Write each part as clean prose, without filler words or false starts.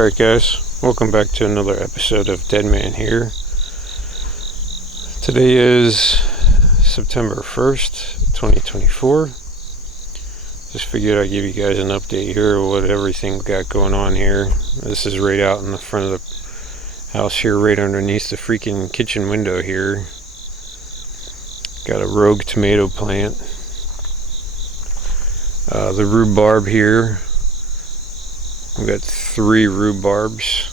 Alright guys, welcome back to another episode of Dead Man Here. Today is September 1st, 2024. Just figured I'd give you guys an update here of what everything we got going on here. This is right out in the front of the house here, right underneath the freaking kitchen window here. Got a rogue tomato plant. The rhubarb here. We've got 3 rhubarbs.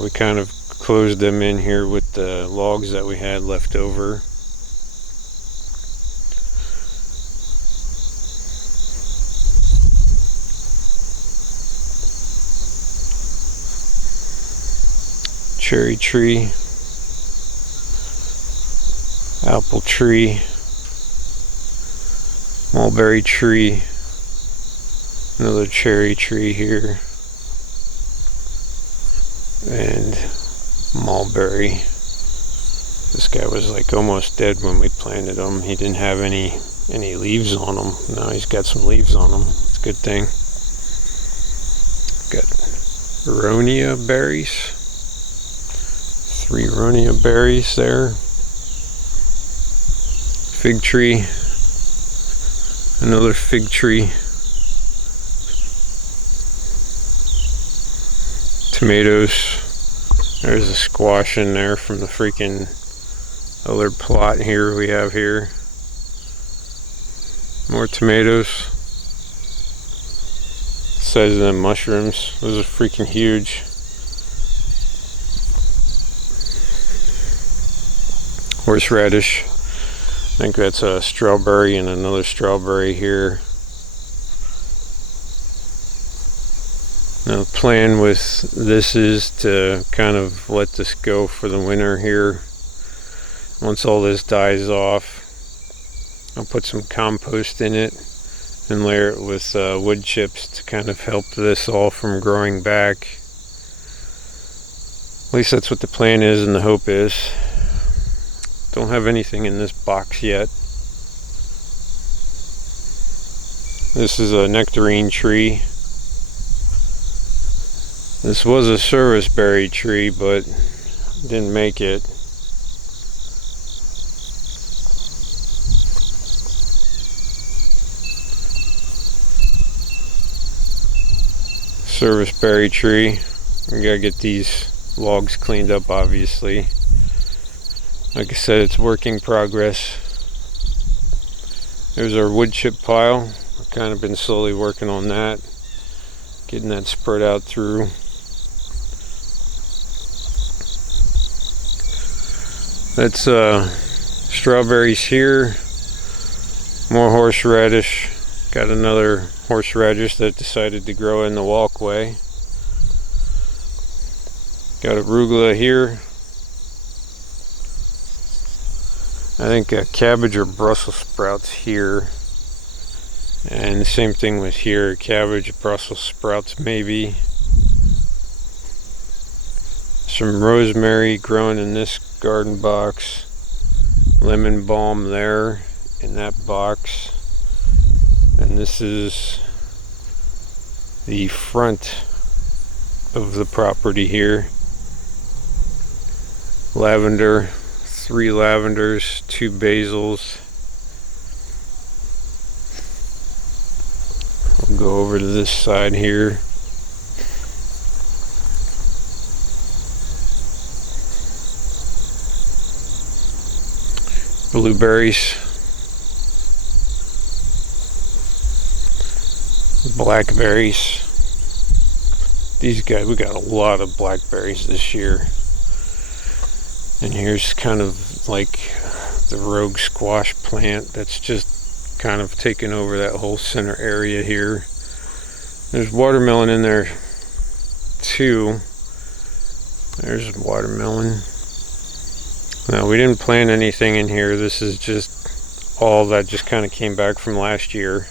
We kind of closed them in here with the logs that we had left over. Cherry tree, apple tree, mulberry tree, another cherry tree here, and mulberry. This guy was like almost dead when we planted him. He didn't have any leaves on him. Now he's got some leaves on him. It's a good thing. Got aronia berries. 3 aronia berries there. Fig tree. Another fig tree. Tomatoes. There's a squash in there from the freaking other plot here we have here. More tomatoes. Size of them mushrooms. Those are freaking huge. Horseradish. I think that's a strawberry and another strawberry here. Now the plan with this is to kind of let this go for the winter here. Once all this dies off, I'll put some compost in it and layer it with wood chips to kind of help this all from growing back. At least that's what the plan is and the hope is. Don't have anything in this box yet. This is a nectarine tree. This was a service berry tree, but didn't make it. Service berry tree. We gotta get these logs cleaned up, obviously. Like I said, it's work in progress. There's our wood chip pile. I've kind of been slowly working on that, getting that spread out through. That's strawberries here. More horseradish. Got another horseradish that decided to grow in the walkway. Got arugula here. I think a cabbage or Brussels sprouts here. And the same thing with here, cabbage, Brussels sprouts maybe. Some rosemary growing in this garden box. Lemon balm there in that box. And this is the front of the property here. Lavender, 3 lavenders, 2 basils. We'll go over to this side here. Blueberries. Blackberries. These guys, we got a lot of blackberries this year. And here's kind of like the rogue squash plant that's just kind of taken over that whole center area here. There's watermelon in there too. There's watermelon. Now we didn't plant anything in here. This is just all that just kind of came back from last year.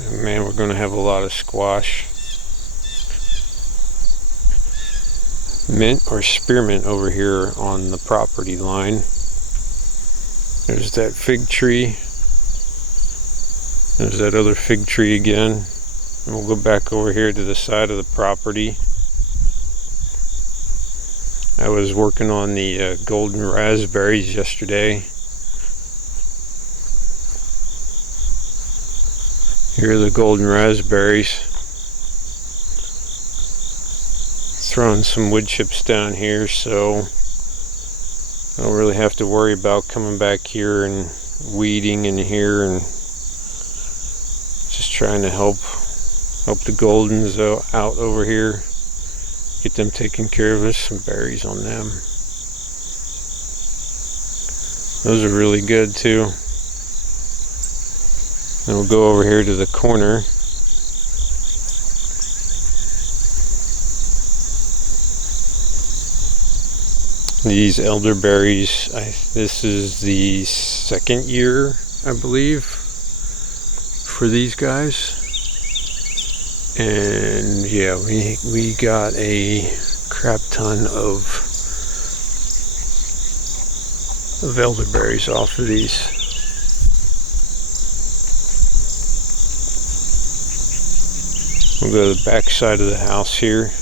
And man, we're going to have a lot of squash. Mint or spearmint over here on the property line. There's that fig tree. There's that other fig tree again. And we'll go back over here to the side of the property. I was working on the golden raspberries yesterday. Here are the golden raspberries. Throwing some wood chips down here, so I don't really have to worry about coming back here and weeding in here, and just trying to help the goldens out over here, get them taken care of. There's some berries on them. Those are really good too. Then we'll go over here to the corner. These elderberries, this is the second year, I believe, for these guys. And yeah, we got a crap ton of elderberries off of these. We'll go to the back side of the house here.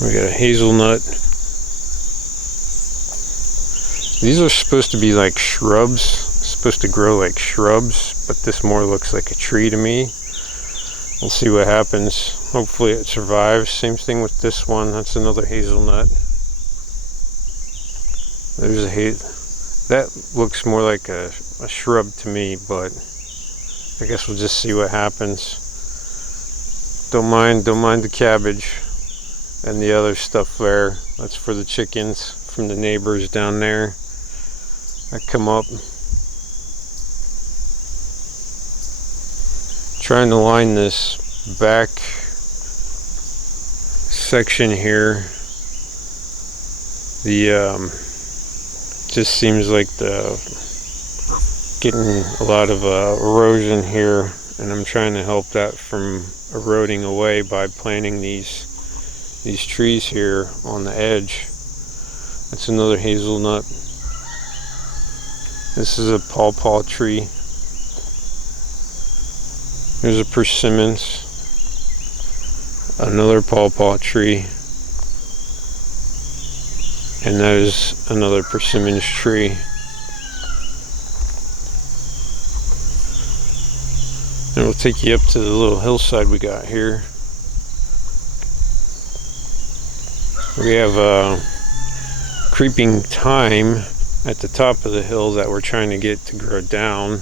We got a hazelnut. These are supposed to be like shrubs, supposed to grow like shrubs, but this more looks like a tree to me. We'll see what happens. Hopefully it survives. Same thing with this one. That's another hazelnut. There's a that looks more like a shrub to me, but I guess we'll just see what happens. Don't mind the cabbage and the other stuff there. That's for the chickens from the neighbors down there. I come up, trying to line this back section here. The just seems like getting a lot of erosion here, and I'm trying to help that from eroding away by planting these trees here on the edge. That's another hazelnut. This is a pawpaw tree. Here's a persimmons. Another pawpaw tree. And that is another persimmons tree. And we'll take you up to the little hillside we got here. We have a creeping thyme at the top of the hill that we're trying to get to grow down.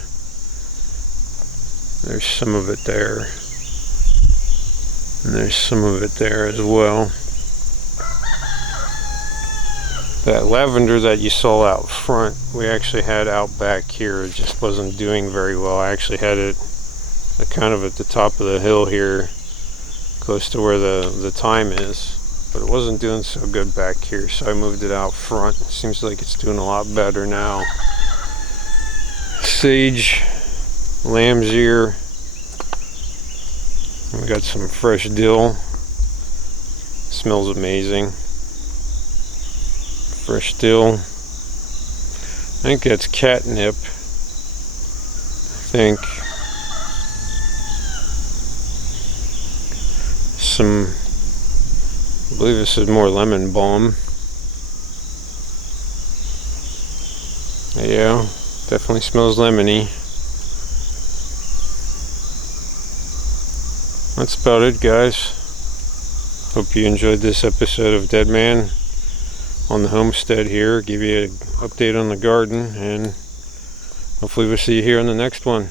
There's some of it there. And there's some of it there as well. That lavender that you saw out front, we actually had out back here. It just wasn't doing very well. I actually had it kind of at the top of the hill here, close to where the thyme is. But it wasn't doing so good back here, so I moved it out front. It seems like it's doing a lot better now. Sage, lamb's ear. We got some fresh dill. Smells amazing. Fresh dill. I think that's catnip. I think. I believe this is more lemon balm. Yeah, definitely smells lemony. That's about it, guys. Hope you enjoyed this episode of Dead Man on the homestead here. Give you an update on the garden, and hopefully we'll see you here on the next one.